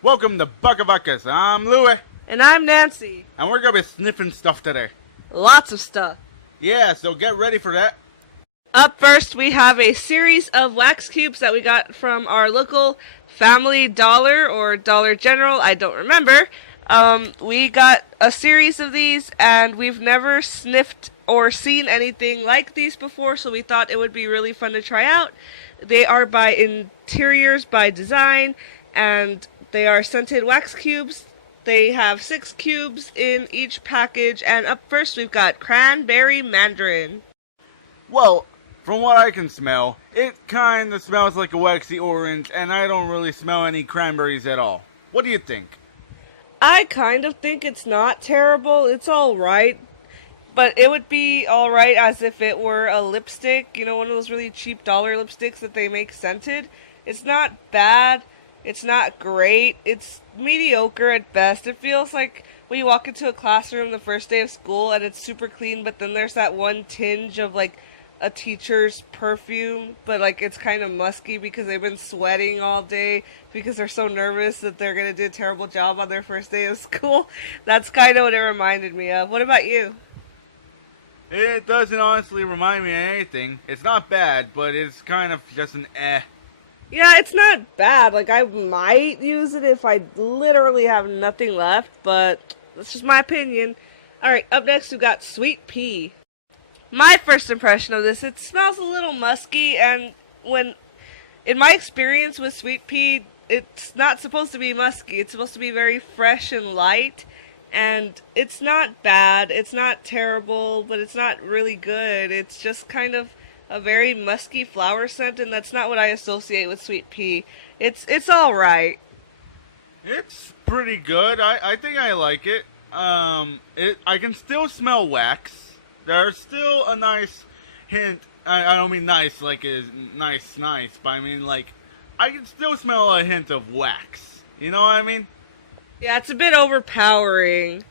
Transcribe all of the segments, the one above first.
Welcome to Bucka. I'm Louie, And I'm Nancy. and we're gonna be sniffing stuff today. Lots of stuff. Yeah, so get ready for that. Up first, we have a series of wax cubes that we got from our local Family Dollar or Dollar General. I don't remember. We got a series of these, and we've never sniffed or seen anything like these before, so we thought it would be really fun to try out. They are by Interiors by Design, and they are scented wax cubes. They have 6 cubes in each package, and up first we've got Cranberry Mandarin. Well, from what I can smell, it kinda smells like a waxy orange, and I don't really smell any cranberries at all. What do you think? I kind of think it's not terrible. It's alright. But it would be alright as if it were a lipstick. You know, one of those really cheap dollar lipsticks that they make scented. It's not bad. It's not great. It's mediocre at best. It feels like when you walk into a classroom the first day of school and it's super clean, but then there's that one tinge of like a teacher's perfume, but like it's kind of musky because they've been sweating all day because they're so nervous that they're going to do a terrible job on their first day of school. That's kind of what it reminded me of. What about you? It doesn't honestly remind me of anything. It's not bad, but it's kind of just an eh. Yeah, it's not bad. Like, I might use it if I literally have nothing left, but that's just my opinion. Alright, up next we've got Sweet Pea. My first impression of this, it smells a little musky, and in my experience with Sweet Pea, it's not supposed to be musky. It's supposed to be very fresh and light, and it's not bad. It's not terrible, but it's not really good. It's just kind of a very musky flower scent, and that's not what I associate with Sweet Pea. It's alright. It's pretty good. I think I like it. I can still smell wax. There's still a nice hint. I don't mean nice like is nice, but I mean like I can still smell a hint of wax. You know what I mean? Yeah, it's a bit overpowering.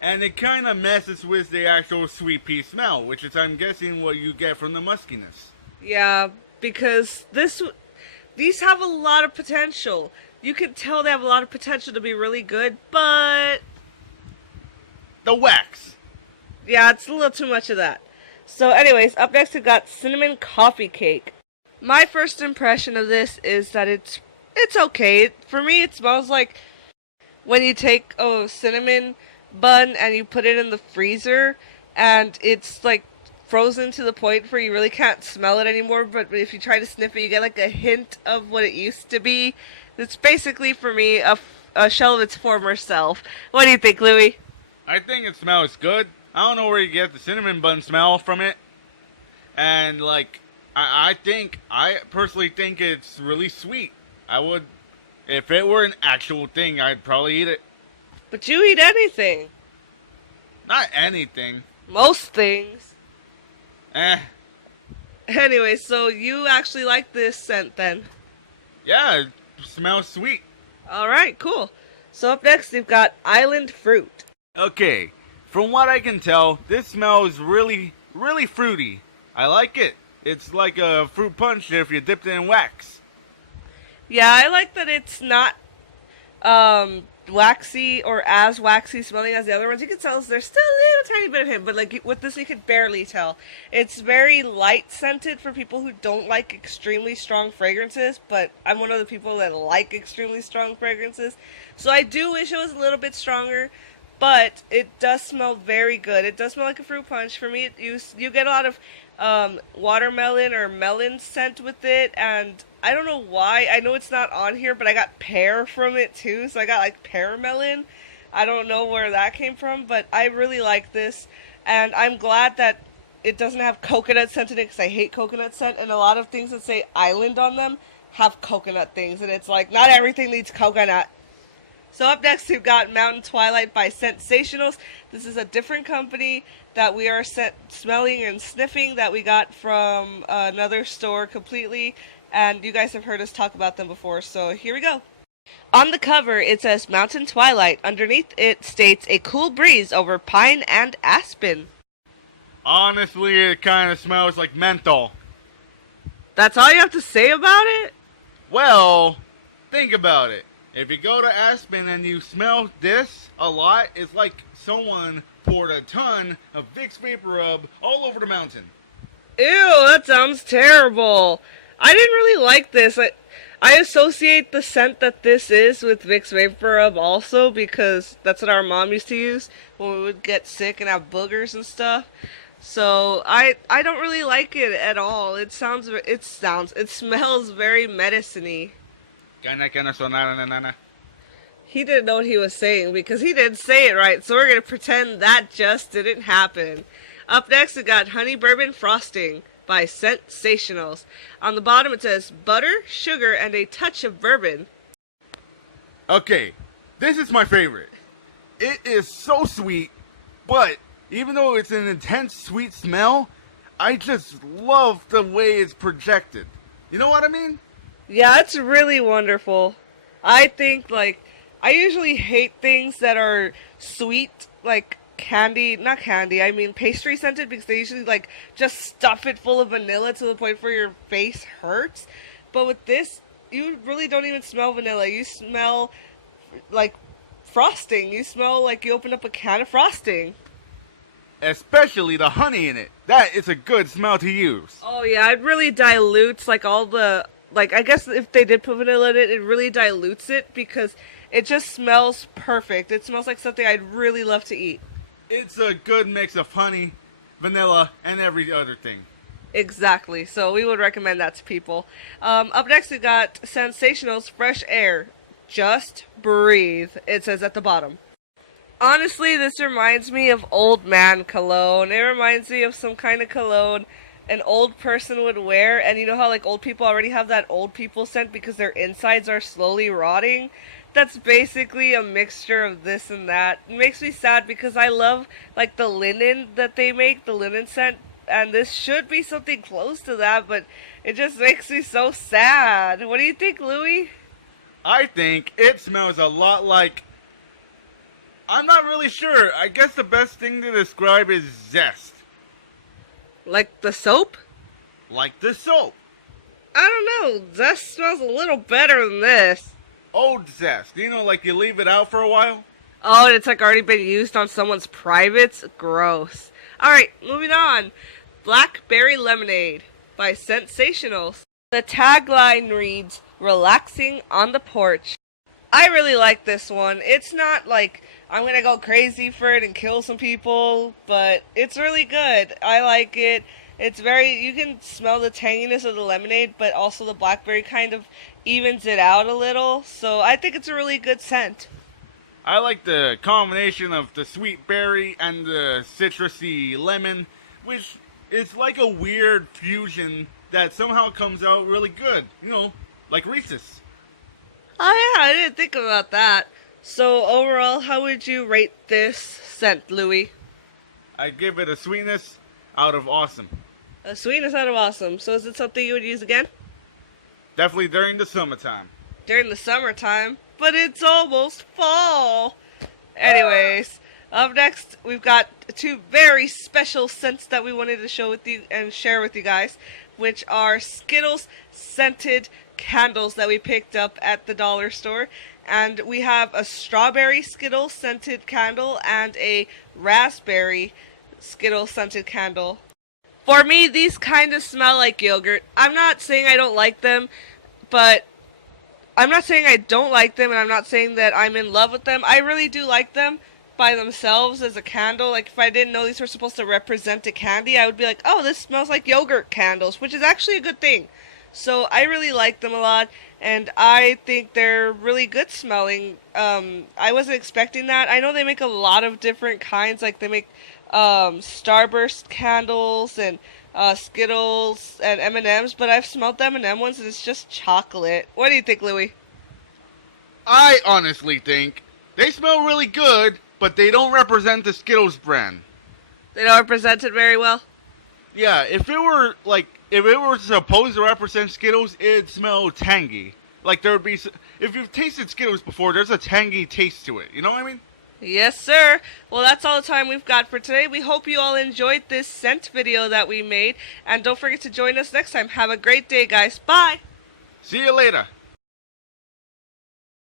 And it kind of messes with the actual Sweet Pea smell, which is, I'm guessing, what you get from the muskiness. Yeah, because these have a lot of potential. You can tell they have a lot of potential to be really good, but The wax. yeah, it's a little too much of that. So anyways, up next we've got Cinnamon Coffee Cake. My first impression of this is that it's okay. For me, it smells like when you take a cinnamon bun and you put it in the freezer and it's like frozen to the point where you really can't smell it anymore, but if you try to sniff it you get like a hint of what it used to be. It's basically for me a shell of its former self. What do you think, Louie? I think it smells good. I don't know where you get the cinnamon bun smell from it. And, like, I personally think it's really sweet. I would, if it were an actual thing, I'd probably eat it. But you eat anything. Not anything. Most things. Eh. Anyway, so you actually like this scent then? Yeah, it smells sweet. Alright, cool. So up next we've got Island Fruit. Okay, from what I can tell, this smells really, really fruity. I like it. It's like a fruit punch if you dipped it in wax. Yeah, I like that it's not waxy or as waxy smelling as the other ones. You can tell there's still a little tiny bit of him, but like with this you could barely tell. It's very light scented for people who don't like extremely strong fragrances, but I'm one of the people that like extremely strong fragrances. So I do wish it was a little bit stronger, but it does smell very good. It does smell like a fruit punch. For me, you get a lot of watermelon or melon scent with it, and I don't know why. I know it's not on here, but I got pear from it too, so I got like pear melon. I don't know where that came from, but I really like this, and I'm glad that it doesn't have coconut scent in it because I hate coconut scent, and a lot of things that say island on them have coconut things, and it's like not everything needs coconut. So up next we've got Mountain Twilight by Scentsationals. This is a different company that we are smelling and sniffing that we got from another store completely. And you guys have heard us talk about them before, so here we go. On the cover it says Mountain Twilight. Underneath it states a cool breeze over pine and aspen. Honestly, it kind of smells like menthol. That's all you have to say about it? Well, think about it. If you go to Aspen and you smell this a lot, it's like someone poured a ton of Vicks Vapor Rub all over the mountain. Ew, that sounds terrible. I didn't really like this. I associate the scent that this is with Vicks Vapor Rub also because that's what our mom used to use when we would get sick and have boogers and stuff. So I don't really like it at all. It smells very medicine-y. Gana sonar na na. He didn't know what he was saying because he didn't say it right. So we're gonna pretend that just didn't happen. Up next, we got Honey Bourbon Frosting by Scentsationals. On the bottom, it says butter, sugar, and a touch of bourbon. Okay, this is my favorite. It is so sweet, but even though it's an intense sweet smell, I just love the way it's projected. You know what I mean? Yeah, it's really wonderful. I think, I usually hate things that are sweet, like not candy, I mean pastry scented, because they usually, just stuff it full of vanilla to the point where your face hurts. But with this, you really don't even smell vanilla. You smell, frosting. You smell like you opened up a can of frosting. Especially the honey in it. That is a good smell to use. Oh yeah, it really dilutes, all the... I guess if they did put vanilla in it, it really dilutes it because it just smells perfect. It smells like something I'd really love to eat. It's a good mix of honey, vanilla, and every other thing. Exactly. So we would recommend that to people. Up next, we got Scentsationals Fresh Air. Just breathe, it says at the bottom. Honestly, this reminds me of old man cologne. It reminds me of some kind of cologne an old person would wear, and you know how old people already have that old people scent because their insides are slowly rotting? That's basically a mixture of this and that. It makes me sad because I love the linen that they make, the linen scent, and this should be something close to that, but it just makes me so sad. What do you think, Louie? I think it smells a lot like... I'm not really sure. I guess the best thing to describe is Zest. Like the soap? Like the soap. I don't know. Zest smells a little better than this. Old Zest. You know, you leave it out for a while? Oh, and it's already been used on someone's privates? Gross. Alright, moving on. Blackberry Lemonade by Scentsationals. The tagline reads, relaxing on the porch. I really like this one. It's not I'm gonna go crazy for it and kill some people, but it's really good. I like it. You can smell the tanginess of the lemonade, but also the blackberry kind of evens it out a little. So I think it's a really good scent. I like the combination of the sweet berry and the citrusy lemon, which is like a weird fusion that somehow comes out really good. You know, like Reese's. Oh yeah, I didn't think about that. So overall, how would you rate this scent, Louie? I give it a sweetness out of awesome. A sweetness out of awesome. So is it something you would use again? Definitely during the summertime. During the summertime? But it's almost fall! Anyways, up next, we've got two very special scents that we wanted to show with you and share with you guys, which are Skittles Scented Candles that we picked up at the dollar store. And we have a strawberry Skittles scented candle and a raspberry Skittles scented candle. For me, these kind of smell like yogurt. I'm not saying I don't like them, but I'm not saying I don't like them, and I'm not saying that I'm in love with them. I really do like them by themselves as a candle. If I didn't know these were supposed to represent a candy, I would be like, oh, this smells like yogurt candles, which is actually a good thing. So I really like them a lot, and I think they're really good smelling. I wasn't expecting that. I know they make a lot of different kinds. They make Starburst candles and Skittles and M&Ms, but I've smelled the M&M ones, and it's just chocolate. What do you think, Louie? I honestly think they smell really good, but they don't represent the Skittles brand. They don't represent it very well? Yeah, if it were supposed to represent Skittles, it'd smell tangy. There would be... If you've tasted Skittles before, there's a tangy taste to it. You know what I mean? Yes, sir. Well, that's all the time we've got for today. We hope you all enjoyed this scent video that we made. And don't forget to join us next time. Have a great day, guys. Bye! See you later.